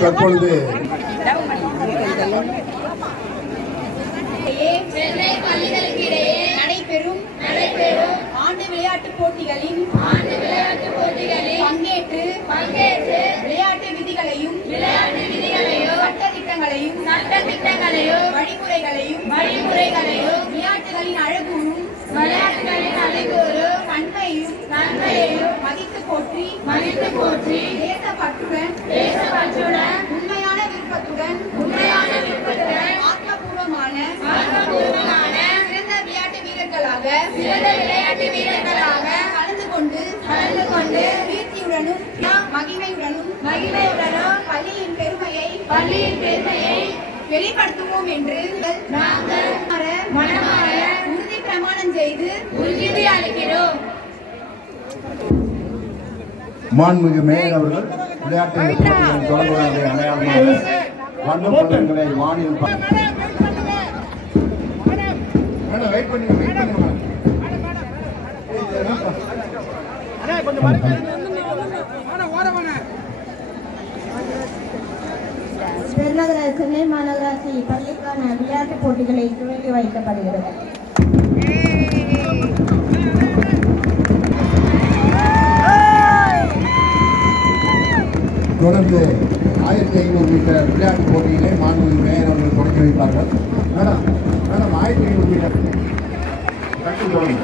தற்பொழுது பள்ளிகளுக்கிடையே நடைபெறும் ஆண்டு விளையாட்டுப் போட்டிகளில் பங்கேற்று விளையாட்டு விதிகளையும் சட்டதிட்டங்களையும் வழிமுறைகளையும் விளையாட்டுகளின் அழகூறும் நன்மையையும் மதித்து போற்றி தேசப்பற்றுடன் உண்மையான விருப்பத்துடன் ஆத்மபூர்வமான சிறந்த விளையாட்டு வீரர்களாக கலந்து கொண்டு கீர்த்தியுடனும் மகிமையுடனும் பள்ளியின் பெருமையை வெளிப்படுத்துவோம் என்று நாங்கள் மனமாற உறுதி பிரமாணம் செய்து அளிக்கிறோம். மாண்புமிகு மேயர் அவர்கள் விளையாட்டு தொடர்புடைய அடையாளமாக வண்ணம் பந்தங்களை வானில் பெருநகர சென்னை மாநகராட்சி பள்ளிக்கான விளையாட்டுப் போட்டிகளை துவங்கி வைக்கப்படுகிறது. தொடர்ந்து 1500 மீட்டர் விளையாட்டுப் போட்டியிலே மாண்புமிகு மேயர் அவர்கள் தொடங்கி வைப்பார்கள். மேடம் 1500 மீட்டர் தொடங்க.